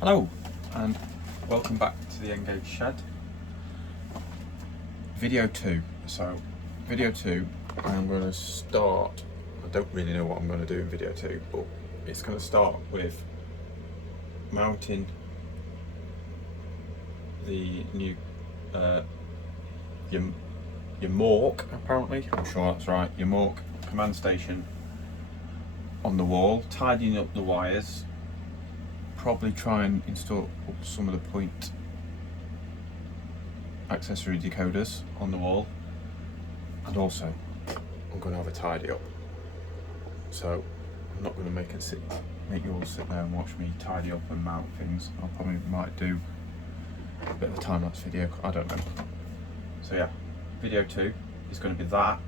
Hello and welcome back to the Engage Shed. Video 2. So video 2 I'm going to start, I don't really know what I'm going to do in video 2, but it's going to start with mounting the new your Mork, apparently, I'm sure that's right, your Mork command station on the wall, tidying up the wires. Probably try and install some of the point accessory decoders on the wall, and also I'm going to have a tidy up. So I'm not going to make you all sit there and watch me tidy up and mount things. I probably might do a bit of a time-lapse video, I don't know. So yeah, video 2 is going to be that.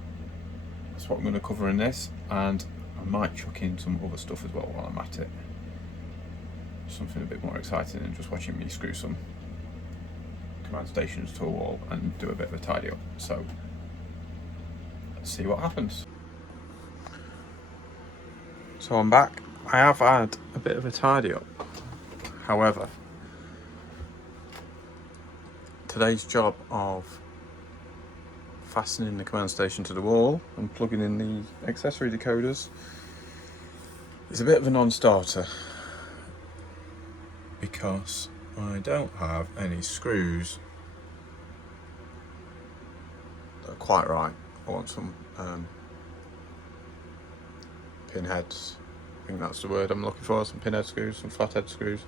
That's what I'm going to cover in this, and I might chuck in some other stuff as well while I'm at it. Something a bit more exciting than just watching me screw some command stations to a wall and do a bit of a tidy up. So let's see what happens. So I'm back. I have had a bit of a tidy up. However, today's job of fastening the command station to the wall and plugging in the accessory decoders is a bit of a non-starter, because I don't have any screws that are quite right. I want some pinheads, I think that's the word I'm looking for, some pinhead screws, some flathead screws,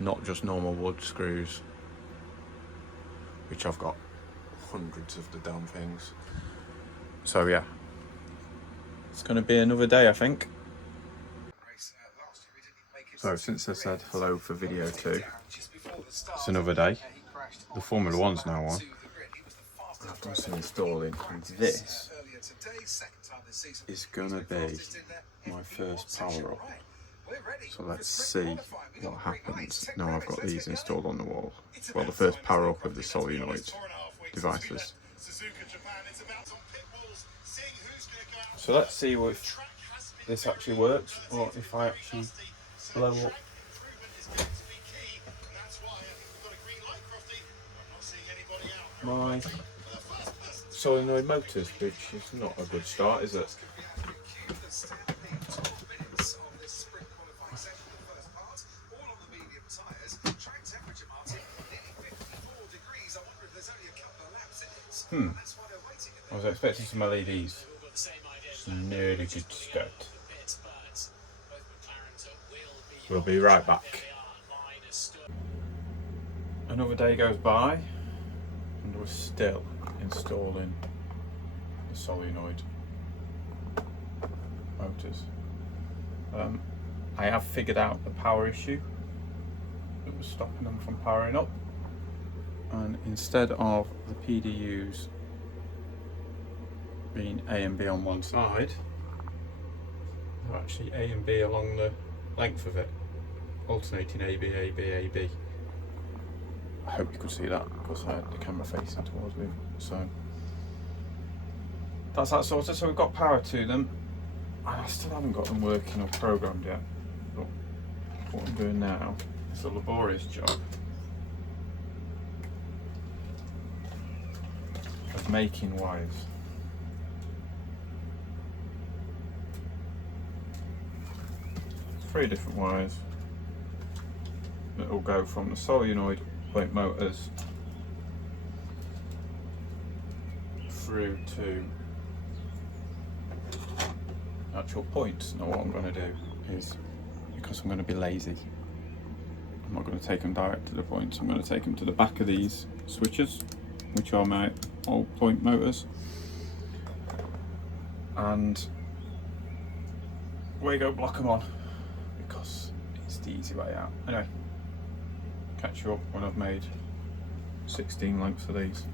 not just normal wood screws, which I've got hundreds of the damn things. So yeah, it's going to be another day, I think. So since I said hello for video 2, it's another day. The Formula 1's now on. I've done some installing, and this is going to be my first power up. So let's see what happens now I've got these installed on the wall. Well, the first power up of the solenoid devices. So let's see if this actually works, or if I actually blow up my solenoid motors, which is not a good start, is it? I was expecting some LEDs. It's nearly just start. We'll be right back. Another day goes by and we're still installing the solenoid motors. I have figured out the power issue that was stopping them from powering up, and instead of the PDUs being A and B on one side, they're actually A and B along the length of it, alternating AB, AB, AB. I hope you could see that because I had the camera facing towards me. So that's that sorted. So we've got power to them, and I still haven't got them working or programmed yet. But what I'm doing now is a laborious job of making wires. Three different wires that will go from the solenoid point motors through to actual points. Now what I'm going to do is, because I'm going to be lazy, I'm not going to take them direct to the points. I'm going to take them to the back of these switches, which are my old point motors, and we go block them on, because it's the easy way out. Anyway, catch you up when I've made 16 lengths of these.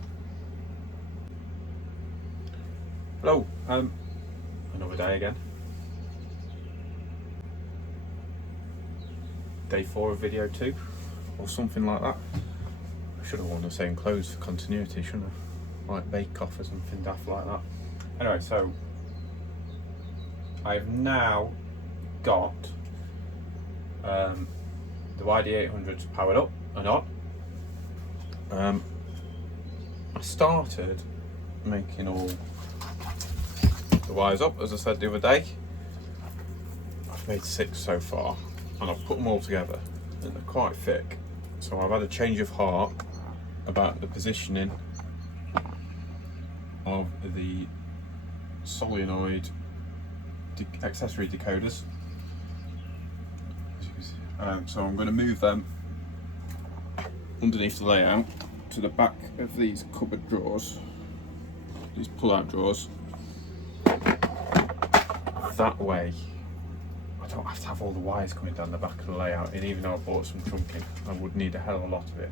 Hello, another day again. Day 4 of video 2, or something like that. I should have worn the same clothes for continuity, shouldn't I? Like Bake Off or something daft like that. Anyway, so I've now got the YD8008's powered up and on. I started making all the wires up, as I said the other day. I've made 6 so far, and I've put them all together, and they're quite thick. So I've had a change of heart about the positioning of the solenoid accessory decoders. So I'm going to move them underneath the layout to the back of these cupboard drawers, these pull-out drawers. That way I don't have to have all the wires coming down the back of the layout, and even though I bought some trunking, I would need a hell of a lot of it.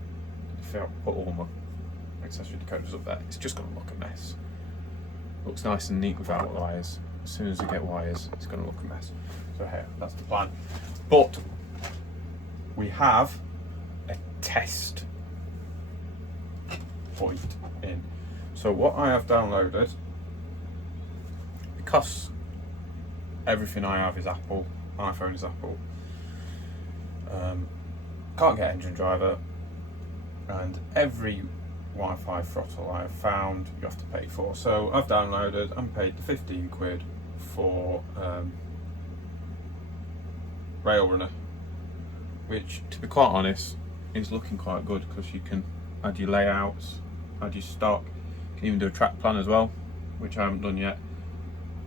If I put all my accessory decoders up there, it's just going to look a mess. Looks nice and neat without wires. As soon as I get wires, it's going to look a mess. So here, that's the plan. But we have a test point in. So what I have downloaded, because everything I have is Apple, iPhone is Apple, can't get engine driver, and every Wi-Fi throttle I have found you have to pay for. So I've downloaded and paid the 15 quid for Railrunner, which, to be quite honest, is looking quite good, because you can add your layouts, add your stock, you can even do a track plan as well, which I haven't done yet.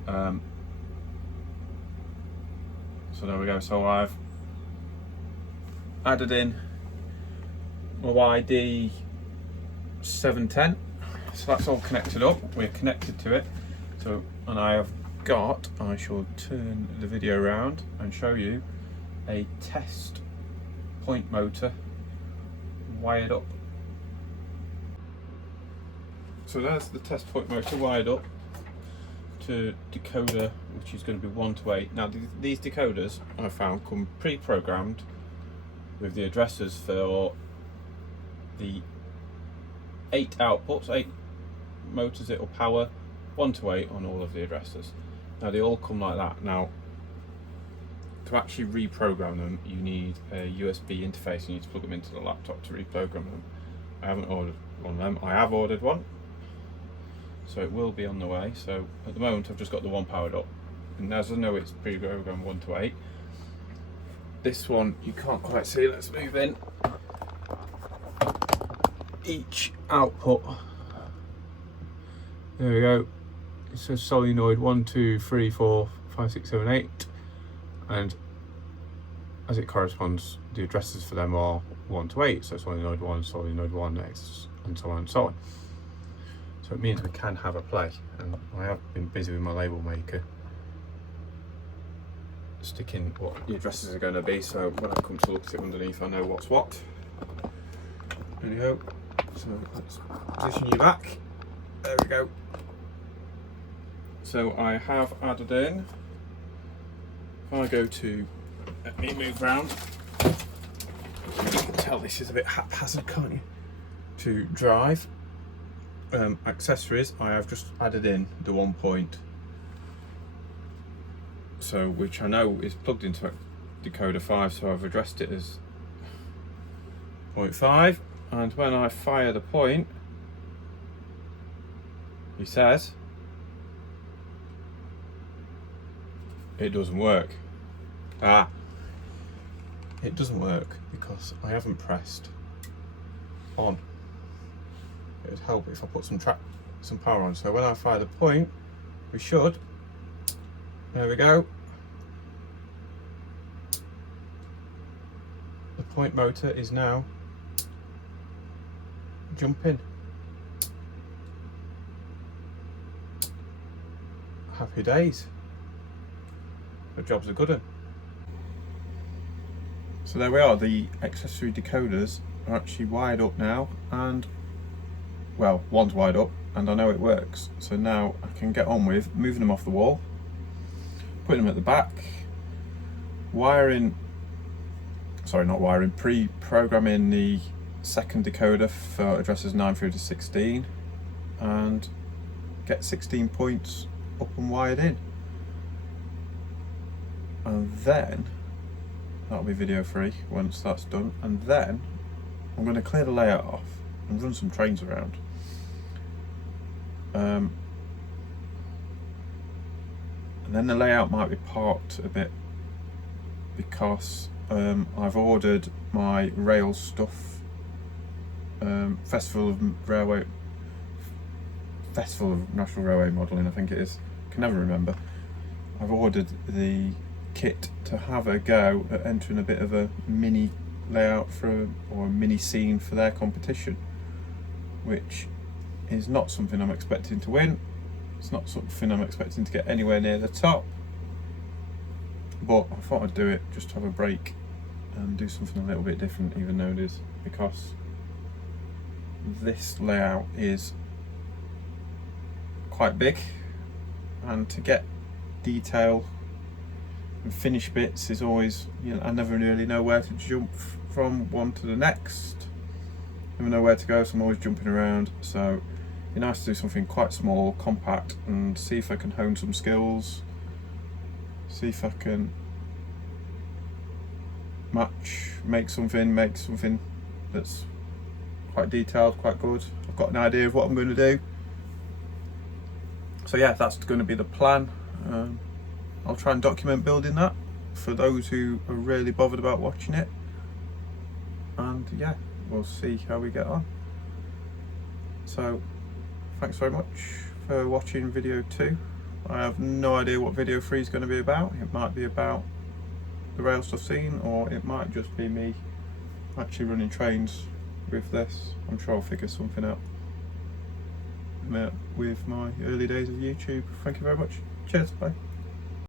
So there we go. So I've added in my YD710, so that's all connected up. We're connected to it. So, and I shall turn the video around and show you a test point motor wired up. So there's the test point motor wired up to decoder, which is going to be 1 to 8. Now these decoders I found come pre-programmed with the addresses for the 8 outputs, 8 motors it will power, 1 to 8 on all of the addresses. Now they all come like that. Now to actually reprogram them, you need a USB interface, and you need to plug them into the laptop to reprogram them. I haven't ordered one of them. I have ordered one, so it will be on the way. So at the moment I've just got the one powered up, and as I know it's pre-programmed 1 to 8. This one you can't quite see. Let's move in. Each output, there we go, it says solenoid 1, 2, 3, 4, 5, 6, 7, 8, and as it corresponds, the addresses for them are 1 to 8, so solenoid 1, solenoid 1, X, and so on and so on. So it means we can have a play, and I have been busy with my label maker sticking what the addresses are going to be, so when I come to look at it underneath I know what's what. There we go. So let's position you back. There we go. So I have added in, if I go to, let me move round, you can tell this is a bit haphazard, can't you? To drive accessories, I have just added in the 1 point, so which I know is plugged into decoder 5, so I've addressed it as 0.5, and when I fire the point, he says it doesn't work. It doesn't work because I haven't pressed on. It would help if I put some power on. So when I fire the point, we should. There we go. The point motor is now jumping. Happy days. The job's a good one. So there we are, the accessory decoders are actually wired up now, and well, one's wired up and I know it works. So now I can get on with moving them off the wall, putting them at the back, pre-programming the second decoder for addresses 9 through to 16, and get 16 points up and wired in. And then that'll be video free once that's done, and then I'm going to clear the layout off and run some trains around. And then the layout might be parked a bit because I've ordered my rail stuff. Festival of National Railway Modelling, I think it is. I can never remember. I've ordered the kit to have a go at entering a bit of a mini layout or a mini scene for their competition, which is not something I'm expecting to win. It's not something I'm expecting to get anywhere near the top, but I thought I'd do it just to have a break and do something a little bit different, even though it is, because this layout is quite big, and to get detail and finish bits is always, you know, I never really know where to jump from one to the next. Never know where to go, so I'm always jumping around. So it'd be nice to do something quite small, compact, and see if I can hone some skills, see if I can make something that's quite detailed, quite good. I've got an idea of what I'm going to do. So yeah, that's going to be the plan. I'll try and document building that for those who are really bothered about watching it, and yeah, we'll see how we get on. So thanks very much for watching video 2. I have no idea what video 3 is going to be about. It might be about the rail stuff scene, or it might just be me actually running trains with this. I'm sure I'll figure something out with my early days of YouTube. Thank you very much. Cheers, bye.